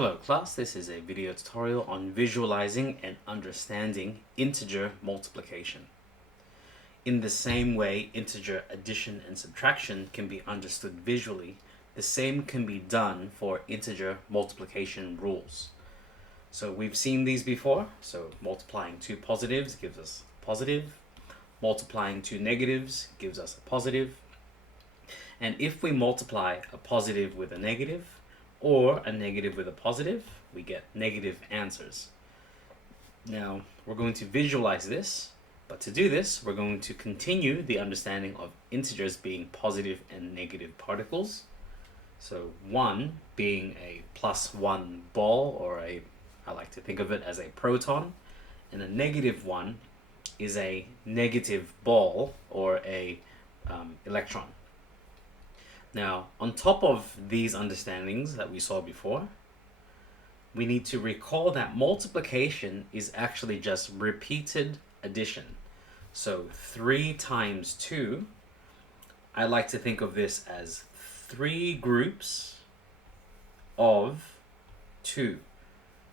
Hello class, this is a video tutorial on visualizing and understanding integer multiplication. In the same way integer addition and subtraction can be understood visually, the same can be done for integer multiplication rules. So we've seen these before, so multiplying two positives gives us a positive, multiplying two negatives gives us a positive, and if we multiply a positive with a negative, or a negative with a positive, we get negative answers. Now, we're going to visualize this, but to do this, we're going to continue the understanding of integers being positive and negative particles. So 1 being a +1 ball, or I like to think of it as a proton, and a -1 is a negative ball, or a electron. Now, on top of these understandings that we saw before, we need to recall that multiplication is actually just repeated addition. So 3 times 2, I like to think of this as 3 groups of 2.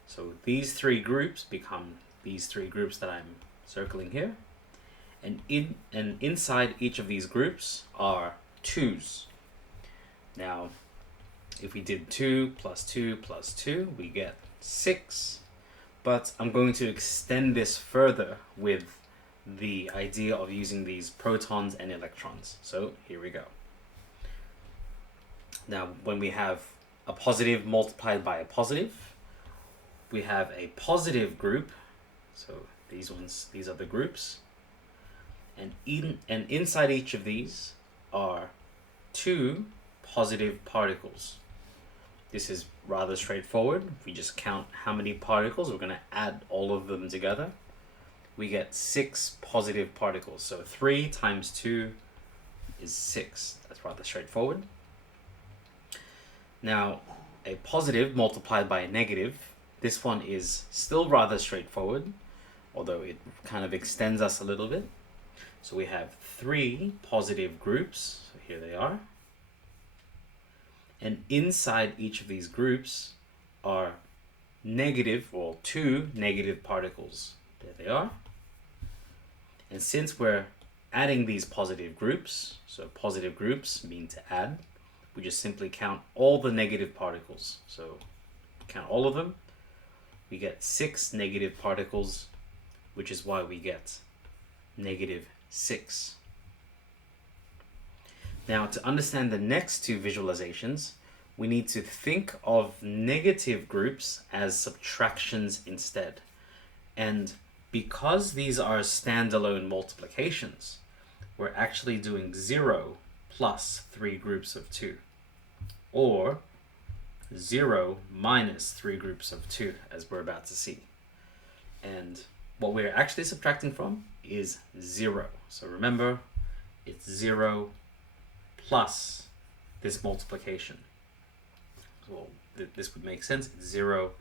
So these 3 groups become these 3 groups that I'm circling here. And inside each of these groups are 2's. Now, if we did 2 plus 2 plus 2, we get 6. But I'm going to extend this further with the idea of using these protons and electrons. So here we go. Now, when we have a positive multiplied by a positive, we have a positive group. So these are the groups. And inside each of these are 2 positive particles. This is rather straightforward. If we just count how many particles, we're going to add all of them together. We get 6 positive particles. So 3 times 2 is 6. That's rather straightforward. Now, a positive multiplied by a negative, this one is still rather straightforward, although it kind of extends us a little bit. So we have 3 positive groups. So here they are. And inside each of these groups are 2 negative particles. There they are. And since we're adding these positive groups, so positive groups mean to add, we just simply count all the negative particles. So count all of them. We get 6 negative particles, which is why we get -6. Now, to understand the next 2 visualizations, we need to think of negative groups as subtractions instead. And because these are standalone multiplications, we're actually doing 0 plus 3 groups of 2, or 0 minus 3 groups of 2, as we're about to see. And what we're actually subtracting from is 0. So remember, it's 0 plus this multiplication. Well, this would make sense. It's 0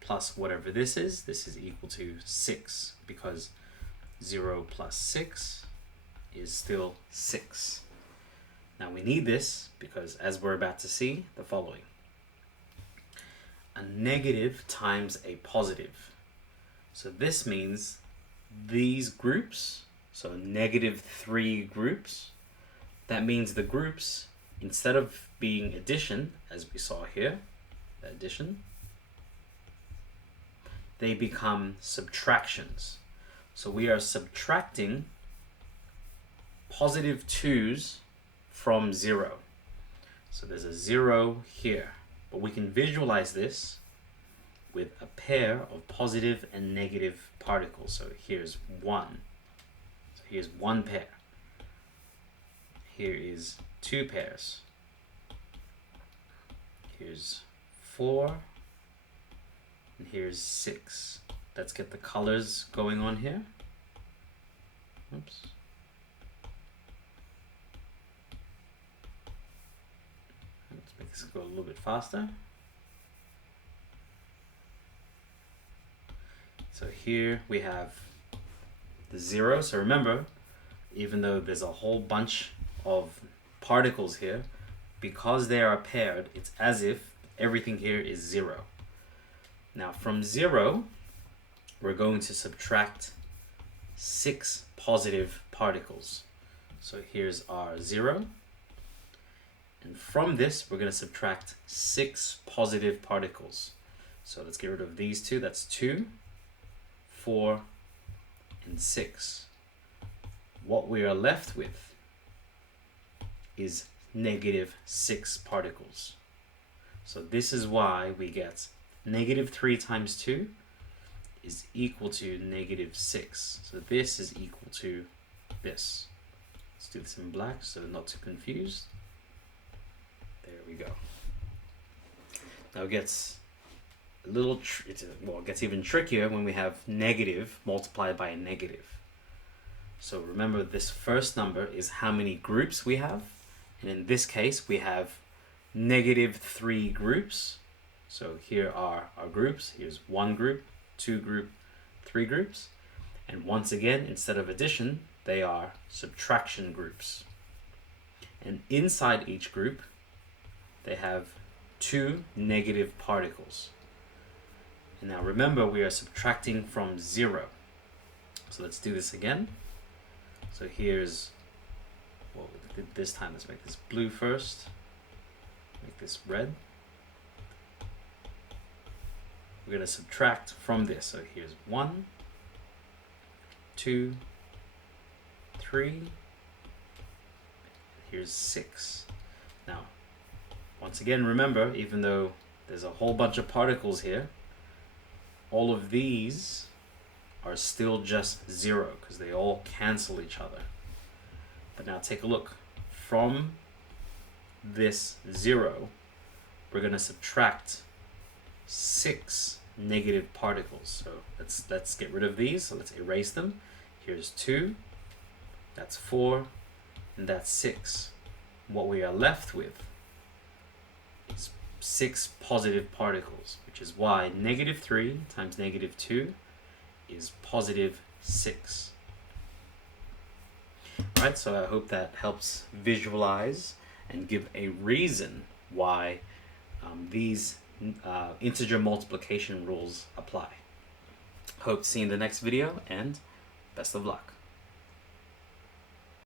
plus whatever this is equal to 6, because 0 plus 6 is still 6. Now we need this because, as we're about to see, the following. A negative times a positive. So this means these groups, so -3 groups, that means the groups, instead of being addition, as we saw here, addition, they become subtractions. So we are subtracting positive 2's from 0. So there's a 0 here, but we can visualize this with a pair of positive and negative particles. So here's 1. So here's 1 pair. Here is 2 pairs. Here's 4. And here's 6. Let's get the colors going on here. Oops. Let's make this go a little bit faster. So here we have the 0. So remember, even though there's a whole bunch of particles here, because they are paired, it's as if everything here is 0. Now from 0, we're going to subtract 6 positive particles. So here's our 0. And from this, we're going to subtract 6 positive particles. So let's get rid of these two. That's 2, 4, and 6. What we are left with is negative 6 particles. So this is why we get negative 3 times 2 is equal to negative 6. So this is equal to this. Let's do this in black so not too confused. There we go. Now it gets a little, it gets even trickier when we have negative multiplied by a negative. So remember, this first number is how many groups we have. And in this case, we have negative 3 groups. So here are our groups. Here's 1 group, 2 group, 3 groups. And once again, instead of addition, they are subtraction groups. And inside each group, they have 2 negative particles. And now remember, we are subtracting from 0. So let's do this again. So here's what we did this time. Let's make this blue first. Make this red. We're going to subtract from this. So here's 1, 2, 3. Here's 6. Now, once again, remember, even though there's a whole bunch of particles here, all of these are still just 0 because they all cancel each other. But now take a look. From this 0, we're going to subtract 6 negative particles. So let's get rid of these. So let's erase them. Here's 2, that's 4, and that's 6. What we are left with is 6 positive particles, which is why negative 3 times negative 2 is positive 6. Alright, so I hope that helps visualize and give a reason why these integer multiplication rules apply. Hope to see you in the next video, and best of luck.